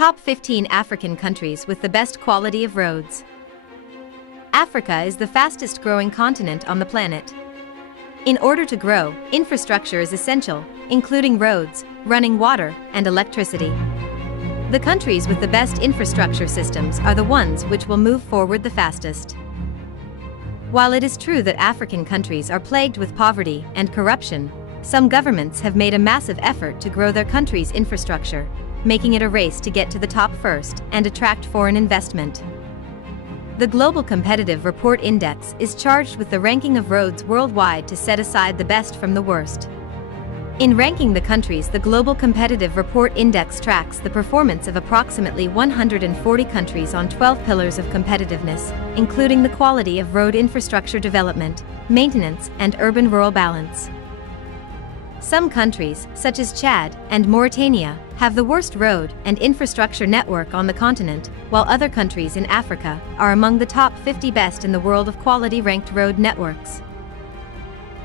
Top 15 African countries with the best quality of roads. Africa is the fastest growing continent on the planet. In order to grow, infrastructure is essential, including roads, running water, and electricity. The countries with the best infrastructure systems are the ones which will move forward the fastest. While it is true that African countries are plagued with poverty and corruption, some governments have made a massive effort to grow their country's infrastructure, making it a race to get to the top first and attract foreign investment. The Global Competitive Report Index is charged with the ranking of roads worldwide to set aside the best from the worst. In ranking the countries, the Global Competitive Report Index tracks the performance of approximately 140 countries on 12 pillars of competitiveness, including the quality of road infrastructure development, maintenance, and urban-rural balance. Some countries, such as Chad and Mauritania, have the worst road and infrastructure network on the continent, while other countries in Africa are among the top 50 best in the world of quality ranked road networks.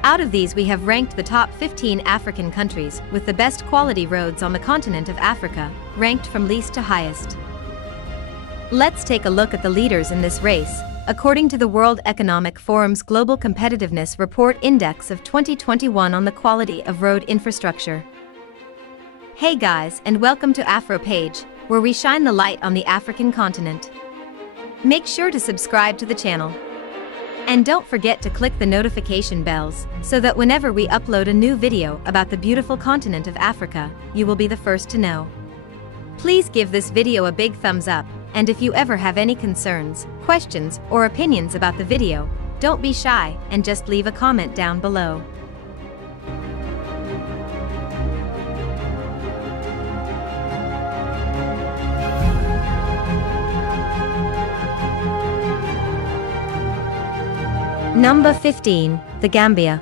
Out of these, we have ranked the top 15 African countries with the best quality roads on the continent of Africa, ranked from least to highest. Let's take a look at the leaders in this race, according to the World Economic Forum's Global Competitiveness Report Index of 2021 on the quality of road infrastructure. Hey guys, and welcome to AfroPage, where we shine the light on the African continent. Make sure to subscribe to the channel. And don't forget to click the notification bells, so that whenever we upload a new video about the beautiful continent of Africa, you will be the first to know. Please give this video a big thumbs up, and if you ever have any concerns, questions, or opinions about the video, don't be shy and just leave a comment down below. Number 15, the Gambia.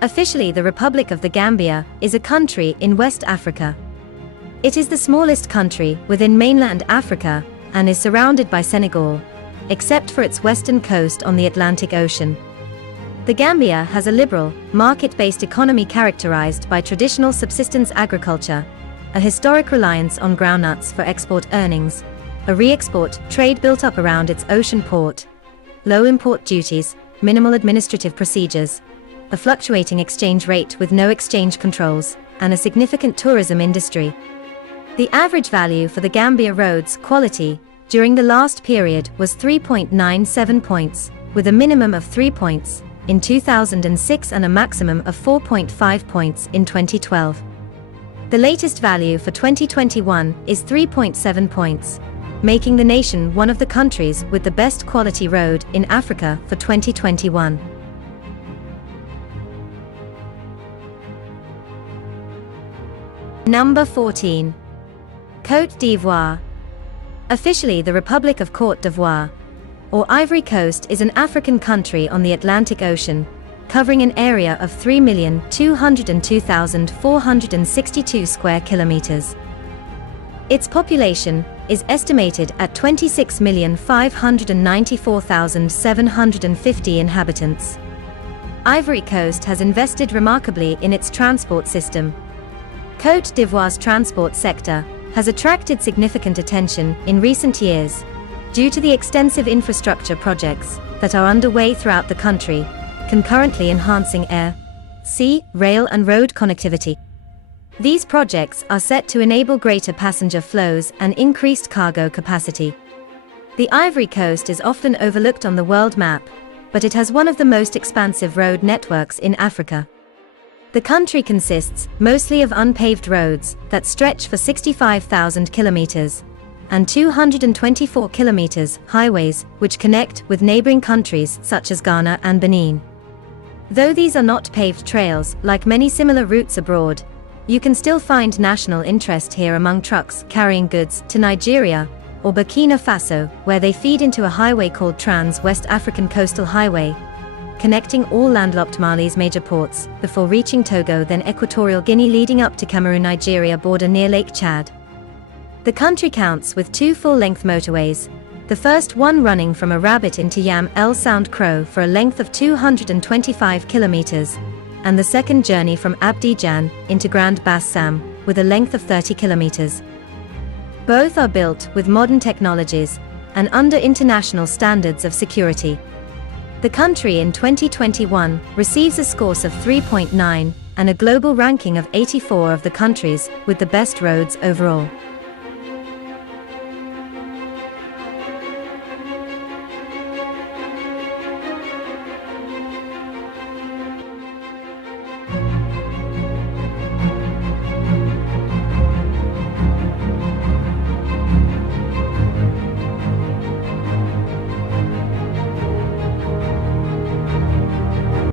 Officially, the Republic of the Gambia is a country in West Africa. It is the smallest country within mainland Africa and is surrounded by Senegal, except for its western coast on the Atlantic Ocean. The Gambia has a liberal, market-based economy characterized by traditional subsistence agriculture, a historic reliance on groundnuts for export earnings, a re-export trade built up around its ocean port, low import duties, minimal administrative procedures, a fluctuating exchange rate with no exchange controls, and a significant tourism industry. The average value for the Gambia roads quality during the last period was 3.97 points, with a minimum of 3 points in 2006 and a maximum of 4.5 points in 2012. The latest value for 2021 is 3.7 points, making the nation one of the countries with the best quality road in Africa for 2021. Number 14. Côte d'Ivoire. Officially, the Republic of Côte d'Ivoire, or Ivory Coast, is an African country on the Atlantic Ocean, covering an area of 3,202,462 square kilometers. Its population is estimated at 26,594,750 inhabitants. Ivory Coast has invested remarkably in its transport system. Côte d'Ivoire's transport sector has attracted significant attention in recent years due to the extensive infrastructure projects that are underway throughout the country, concurrently enhancing air, sea, rail and road connectivity. These projects are set to enable greater passenger flows and increased cargo capacity. The Ivory Coast is often overlooked on the world map, but it has one of the most expansive road networks in Africa. The country consists mostly of unpaved roads that stretch for 65,000 kilometers, and 224 kilometers highways which connect with neighboring countries such as Ghana and Benin. Though these are not paved trails like many similar routes abroad, you can still find national interest here among trucks carrying goods to Nigeria or Burkina Faso, where they feed into a highway called Trans-West African Coastal Highway, connecting all landlocked Mali's major ports, before reaching Togo, then Equatorial Guinea, leading up to Cameroon-Nigeria border near Lake Chad. The country counts with 2 full-length motorways, the first one running from Arabat into Yam El Sound Crow for a length of 225 kilometers, and the second journey from Abidjan into Grand Bassam with a length of 30 kilometers. Both are built with modern technologies and under international standards of security. The country in 2021 receives a score of 3.9 and a global ranking of 84 of the countries with the best roads overall.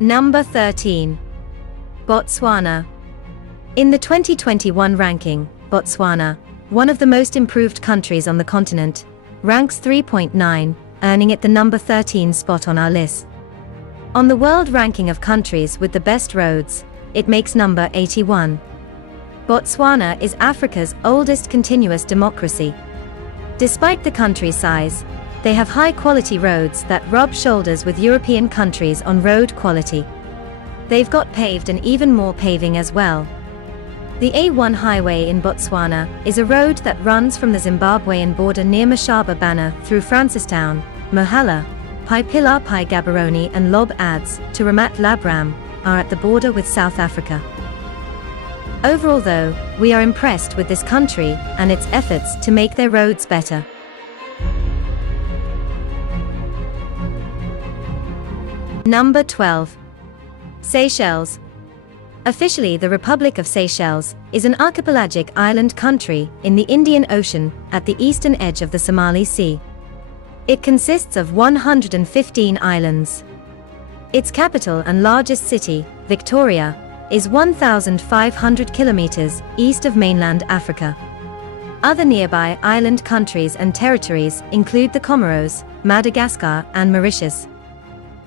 Number 13. Botswana. In the 2021 ranking, Botswana, one of the most improved countries on the continent, ranks 3.9, earning it the number 13 spot on our list. On the world ranking of countries with the best roads, it makes number 81. Botswana is Africa's oldest continuous democracy. Despite the country's size, they have high-quality roads that rub shoulders with European countries on road quality. They've got paved and even more paving as well. The A1 highway in Botswana is a road that runs from the Zimbabwean border near Mashaba Bana through Francistown, Mohala, Pai Pilar Pai Gaborone and Lob Ads to Ramat Labram, are at the border with South Africa. Overall though, we are impressed with this country and its efforts to make their roads better. Number 12. Seychelles. Officially, the Republic of Seychelles is an archipelagic island country in the Indian Ocean at the eastern edge of the Somali Sea. It consists of 115 islands. Its capital and largest city, Victoria, is 1,500 kilometers east of mainland Africa. Other nearby island countries and territories include the Comoros, Madagascar, and Mauritius.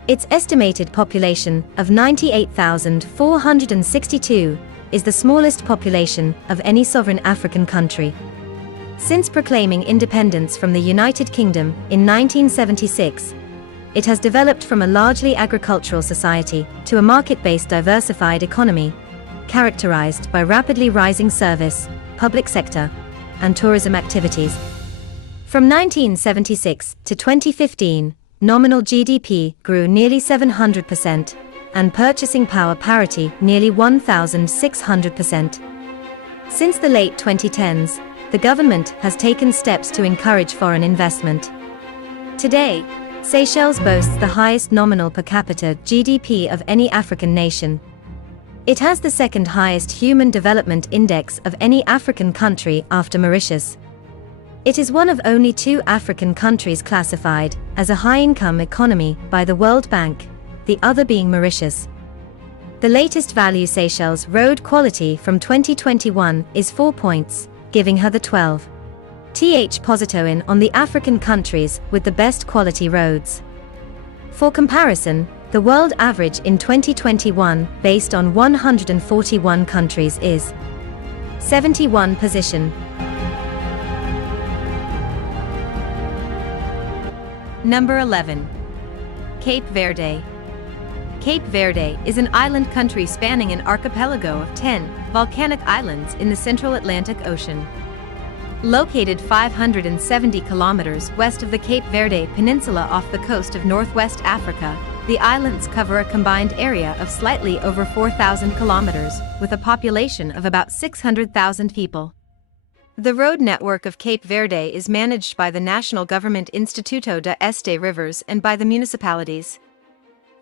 Its estimated population of 98,462 is the smallest population of any sovereign African country. Since proclaiming independence from the United Kingdom in 1976, it has developed from a largely agricultural society to a market-based diversified economy, characterized by rapidly rising service, public sector, and tourism activities. From 1976 to 2015, nominal GDP grew nearly 700%, and purchasing power parity nearly 1,600%. Since the late 2010s, the government has taken steps to encourage foreign investment. Today, Seychelles boasts the highest nominal per capita GDP of any African nation. It has the second highest Human Development Index of any African country after Mauritius. It is one of only 2 African countries classified as a high-income economy by the World Bank, the other being Mauritius. The latest value Seychelles road quality from 2021 is 4 points, giving her the 12th position on the African countries with the best quality roads. For comparison, the world average in 2021, based on 141 countries, is 71 position. Number 11. Cape Verde. Cape Verde is an island country spanning an archipelago of 10 volcanic islands in the central Atlantic Ocean. Located 570 kilometers west of the Cape Verde Peninsula off the coast of northwest Africa, the islands cover a combined area of slightly over 4,000 kilometers, with a population of about 600,000 people. The road network of Cape Verde is managed by the national government Instituto de Este Rivers and by the municipalities.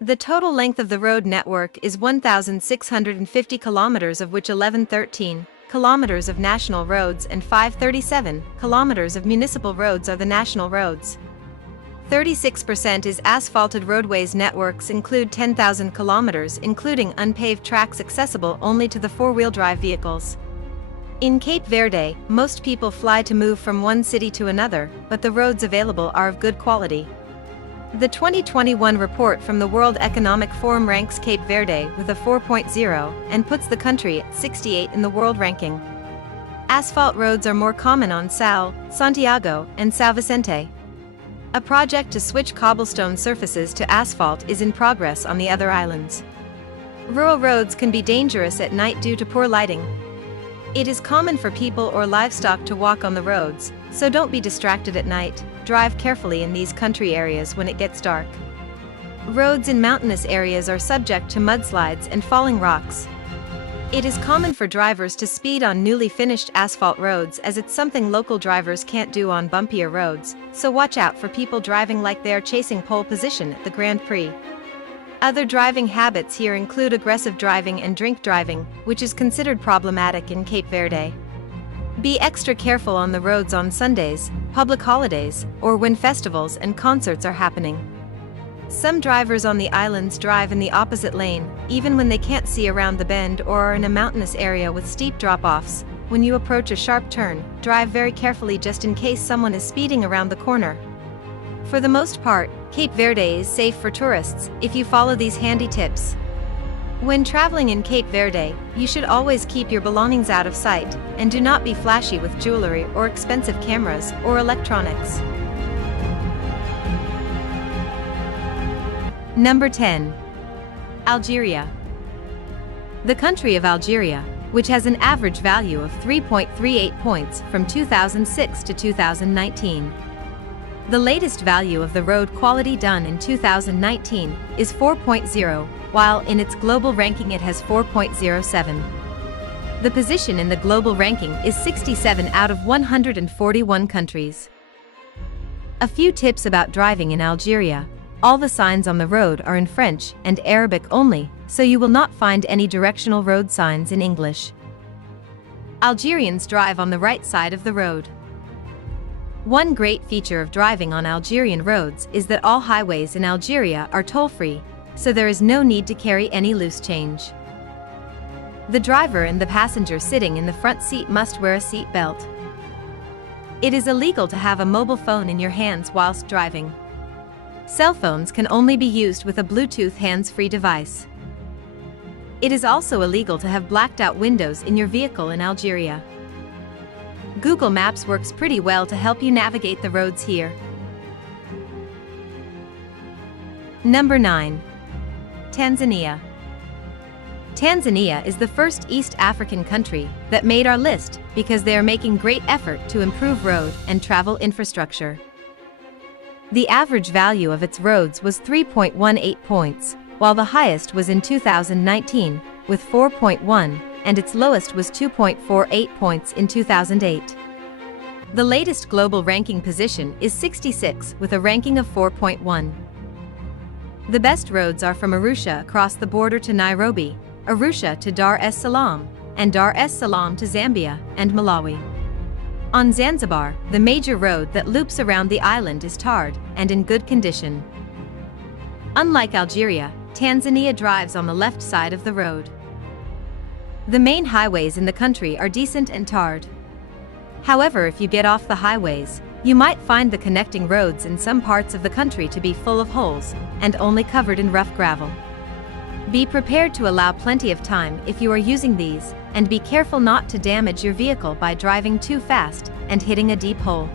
The total length of the road network is 1,650 kilometers, of which 1,113 kilometers of national roads and 537 kilometers of municipal roads are the national roads. 36% is asphalted. Roadways networks include 10,000 kilometers, including unpaved tracks accessible only to the four-wheel drive vehicles. In Cape Verde, most people fly to move from one city to another, but the roads available are of good quality. The 2021 report from the World Economic Forum ranks Cape Verde with a 4.0 and puts the country at 68 in the world ranking. Asphalt roads are more common on Sal, Santiago, and São Vicente. A project to switch cobblestone surfaces to asphalt is in progress on the other islands. Rural roads can be dangerous at night due to poor lighting. It is common for people or livestock to walk on the roads, so don't be distracted at night. Drive carefully in these country areas when it gets dark. Roads in mountainous areas are subject to mudslides and falling rocks. It is common for drivers to speed on newly finished asphalt roads, as it's something local drivers can't do on bumpier roads, so watch out for people driving like they are chasing pole position at the Grand Prix. Other driving habits here include aggressive driving and drink driving, which is considered problematic in Cape Verde. Be extra careful on the roads on Sundays, public holidays, or when festivals and concerts are happening. Some drivers on the islands drive in the opposite lane, even when they can't see around the bend or are in a mountainous area with steep drop-offs. When you approach a sharp turn, drive very carefully just in case someone is speeding around the corner. For the most part, Cape Verde is safe for tourists if you follow these handy tips. When traveling in Cape Verde, you should always keep your belongings out of sight, and do not be flashy with jewelry or expensive cameras or electronics. Number 10. Algeria. The country of Algeria, which has an average value of 3.38 points from 2006 to 2019. The latest value of the road quality done in 2019 is 4.0, while in its global ranking it has 4.07. The position in the global ranking is 67 out of 141 countries. A few tips about driving in Algeria. All the signs on the road are in French and Arabic only, so you will not find any directional road signs in English. Algerians drive on the right side of the road. One great feature of driving on Algerian roads is that all highways in Algeria are toll-free, so there is no need to carry any loose change. The driver and the passenger sitting in the front seat must wear a seat belt. It is illegal to have a mobile phone in your hands whilst driving. Cell phones can only be used with a Bluetooth hands-free device. It is also illegal to have blacked-out windows in your vehicle in Algeria. Google Maps works pretty well to help you navigate the roads here. Number 9. Tanzania. Tanzania is the first East African country that made our list because they are making great effort to improve road and travel infrastructure. The average value of its roads was 3.18 points, while the highest was in 2019, with 4.1, and its lowest was 2.48 points in 2008. The latest global ranking position is 66, with a ranking of 4.1. The best roads are from Arusha across the border to Nairobi, Arusha to Dar es Salaam, and Dar es Salaam to Zambia and Malawi. On Zanzibar, the major road that loops around the island is tarred and in good condition. Unlike Algeria, Tanzania drives on the left side of the road. The main highways in the country are decent and tarred. However, if you get off the highways, you might find the connecting roads in some parts of the country to be full of holes and only covered in rough gravel. Be prepared to allow plenty of time if you are using these, and be careful not to damage your vehicle by driving too fast and hitting a deep hole.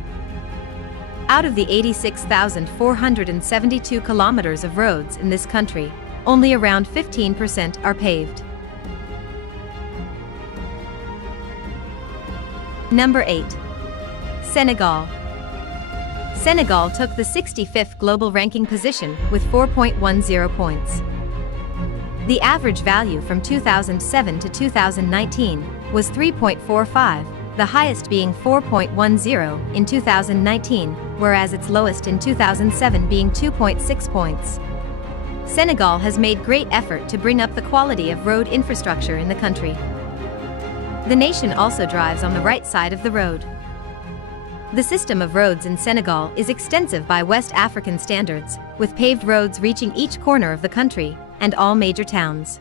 Out of the 86,472 kilometers of roads in this country, only around 15% are paved. Number 8. Senegal. Senegal took the 65th global ranking position with 4.10 points. The average value from 2007 to 2019 was 3.45, the highest being 4.10 in 2019, whereas its lowest in 2007 being 2.6 points. Senegal has made great effort to bring up the quality of road infrastructure in the country. The nation also drives on the right side of the road. The system of roads in Senegal is extensive by West African standards, with paved roads reaching each corner of the country and all major towns.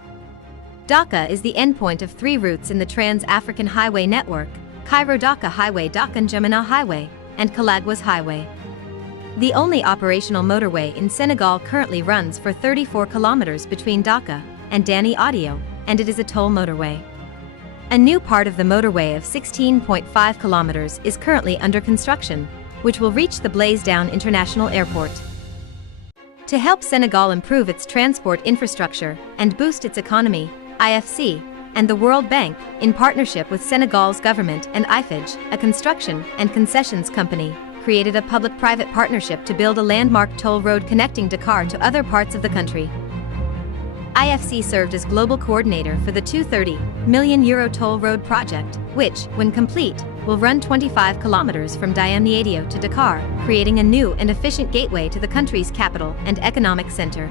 Dakar is the endpoint of 3 routes in the Trans-African Highway Network: Cairo-Dakar Highway, Dakar-N'Djamena Highway, and Kalagwas Highway. The only operational motorway in Senegal currently runs for 34 kilometers between Dakar and Dani Audio, and it is a toll motorway. A new part of the motorway of 16.5 kilometers is currently under construction, which will reach the Blaise-Down International Airport. To help Senegal improve its transport infrastructure and boost its economy, IFC, and the World Bank, in partnership with Senegal's government and IFAJ, a construction and concessions company, created a public-private partnership to build a landmark toll road connecting Dakar to other parts of the country. IFC served as global coordinator for the €230 million toll road project, which, when complete, will run 25 kilometers from Diamniadio to Dakar, creating a new and efficient gateway to the country's capital and economic center.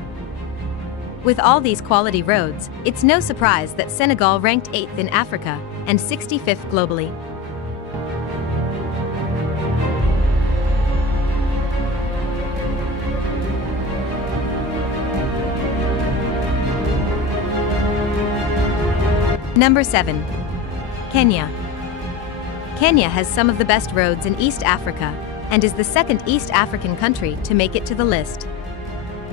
With all these quality roads, it's no surprise that Senegal ranked 8th in Africa and 65th globally. Number 7. Kenya. Kenya has some of the best roads in East Africa and is the second East African country to make it to the list.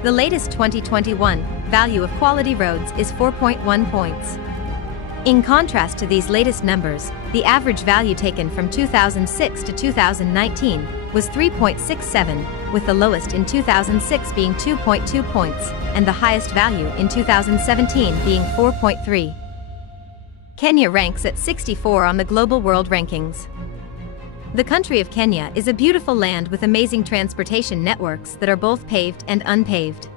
The latest 2021 value of quality roads is 4.1 points. In contrast to these latest numbers, the average value taken from 2006 to 2019 was 3.67, with the lowest in 2006 being 2.2 points and the highest value in 2017 being 4.3. Kenya ranks at 64 on the Global World Rankings. The country of Kenya is a beautiful land with amazing transportation networks that are both paved and unpaved.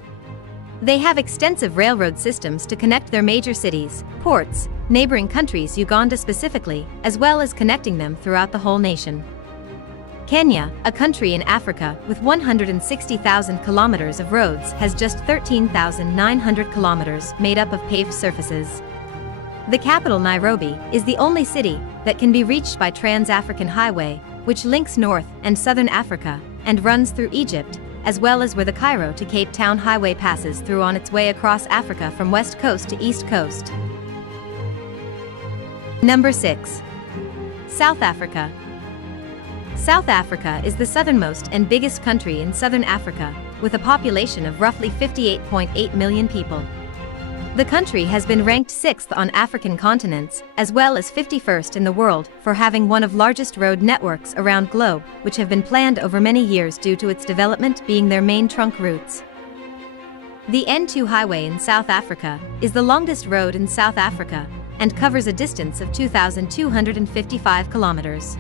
They have extensive railroad systems to connect their major cities, ports, neighboring countries, Uganda specifically, as well as connecting them throughout the whole nation. Kenya, a country in Africa with 160,000 kilometers of roads, has just 13,900 kilometers made up of paved surfaces. The capital, Nairobi, is the only city that can be reached by Trans-African Highway, which links North and Southern Africa and runs through Egypt, as well as where the Cairo to Cape Town Highway passes through on its way across Africa from West Coast to East Coast. Number 6. South Africa. South Africa is the southernmost and biggest country in Southern Africa, with a population of roughly 58.8 million people. The country has been ranked 6th on African continents, as well as 51st in the world, for having one of largest road networks around globe, which have been planned over many years due to its development being their main trunk routes. The N2 highway in South Africa is the longest road in South Africa and covers a distance of 2,255 kilometers.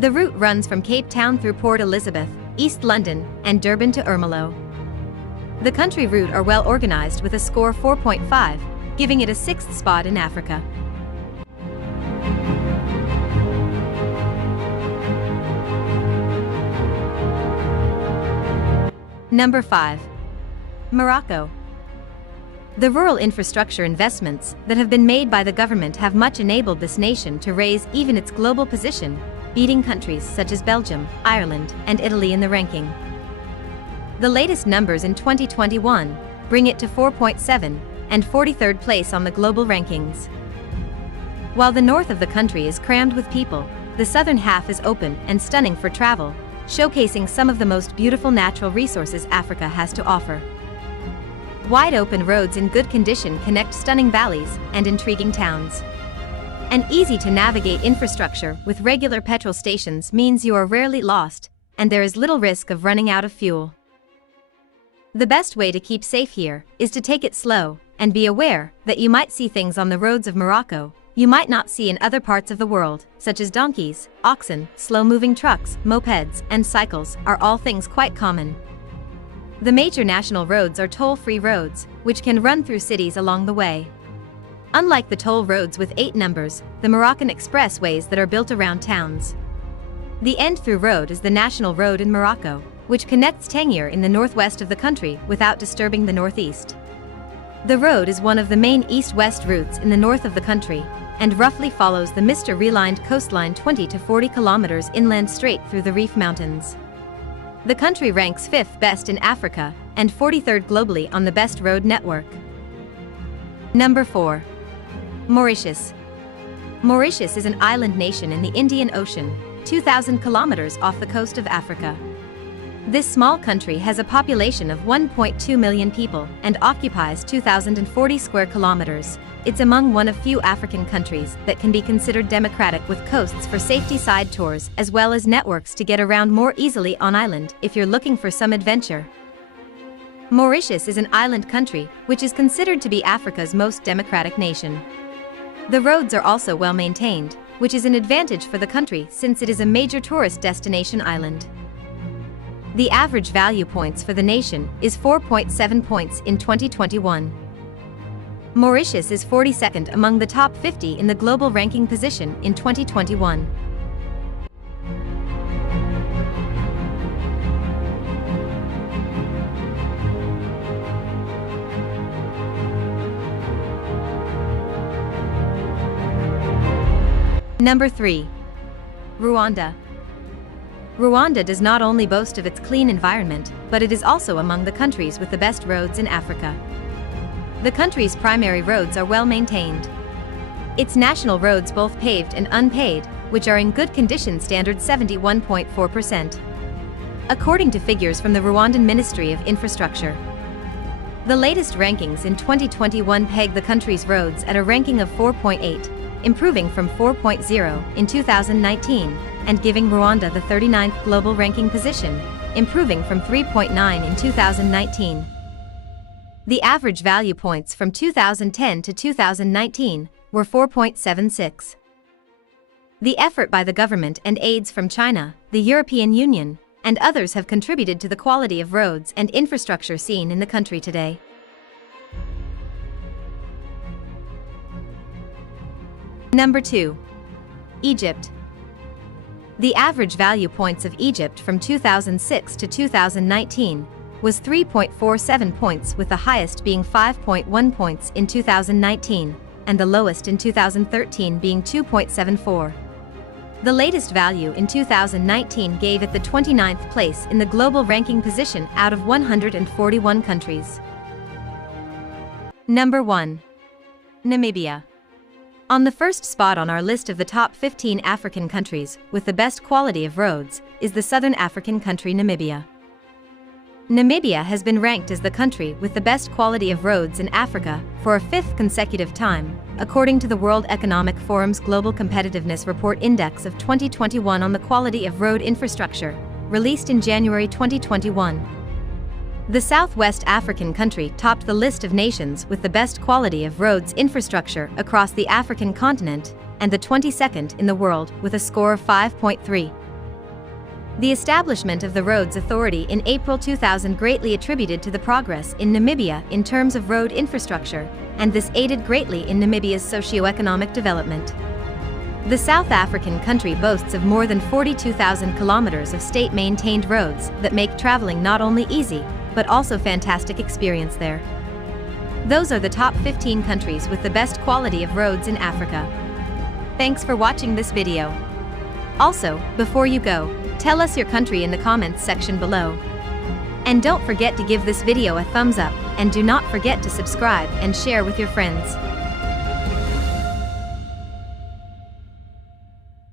The route runs from Cape Town through Port Elizabeth, East London, and Durban to Ermelo. The country route are well organized with a score 4.5, giving it a 6th spot in Africa. Number 5. Morocco. The rural infrastructure investments that have been made by the government have much enabled this nation to raise even its global position, beating countries such as Belgium, Ireland, and Italy in the ranking. The latest numbers in 2021 bring it to 4.7 and 43rd place on the global rankings. While the north of the country is crammed with people, the southern half is open and stunning for travel, showcasing some of the most beautiful natural resources Africa has to offer. Wide open roads in good condition connect stunning valleys and intriguing towns. An easy-to-navigate infrastructure with regular petrol stations means you are rarely lost, and there is little risk of running out of fuel. The best way to keep safe here is to take it slow and be aware that you might see things on the roads of Morocco you might not see in other parts of the world, such as donkeys, oxen, slow-moving trucks, mopeds, and cycles are all things quite common. The major national roads are toll-free roads, which can run through cities along the way. Unlike the toll roads with 8 numbers, the Moroccan expressways that are built around towns. The end-through road is the national road in Morocco, which connects Tangier in the northwest of the country without disturbing the northeast. The road is one of the main east-west routes in the north of the country, and roughly follows the Mr. Relined coastline 20 to 40 kilometers inland straight through the Reef Mountains. The country ranks 5th best in Africa, and 43rd globally on the best road network. Number 4. Mauritius. Mauritius is an island nation in the Indian Ocean, 2,000 kilometers off the coast of Africa. This small country has a population of 1.2 million people and occupies 2,040 square kilometers. It's among one of few African countries that can be considered democratic, with coasts for safety side tours as well as networks to get around more easily on island if you're looking for some adventure. Mauritius is an island country which is considered to be Africa's most democratic nation. The roads are also well maintained, which is an advantage for the country since it is a major tourist destination island. The average value points for the nation is 4.7 points in 2021. Mauritius is 42nd among the top 50 in the global ranking position in 2021. Number 3. Rwanda. Rwanda does not only boast of its clean environment, but it is also among the countries with the best roads in Africa. The country's primary roads are well maintained. Its national roads, both paved and unpaved, which are in good condition, standard 71.4%. According to figures from the Rwandan Ministry of Infrastructure. The latest rankings in 2021 peg the country's roads at a ranking of 4.8, improving from 4.0 in 2019, and giving Rwanda the 39th global ranking position, improving from 3.9 in 2019. The average value points from 2010 to 2019 were 4.76. The effort by the government and aids from China, the European Union, and others have contributed to the quality of roads and infrastructure seen in the country today. Number 2. Egypt. The average value points of Egypt from 2006 to 2019 was 3.47 points, with the highest being 5.1 points in 2019, and the lowest in 2013 being 2.74. The latest value in 2019 gave it the 29th place in the global ranking position out of 141 countries. Number 1. Namibia. On the first spot on our list of the top 15 African countries with the best quality of roads is the southern African country Namibia. Namibia has been ranked as the country with the best quality of roads in Africa for a fifth consecutive time, according to the World Economic Forum's Global Competitiveness Report Index of 2021 on the quality of road infrastructure, released in January 2021. The Southwest African country topped the list of nations with the best quality of roads infrastructure across the African continent, and the 22nd in the world with a score of 5.3. The establishment of the Roads Authority in April 2000 greatly attributed to the progress in Namibia in terms of road infrastructure, and this aided greatly in Namibia's socio-economic development. The South African country boasts of more than 42,000 kilometers of state-maintained roads that make traveling not only easy, but also fantastic experience there. Those are the top 15 countries with the best quality of roads in Africa. Thanks for watching this video. Also, before you go, tell us your country in the comments section below. And don't forget to give this video a thumbs up, and do not forget to subscribe and share with your friends.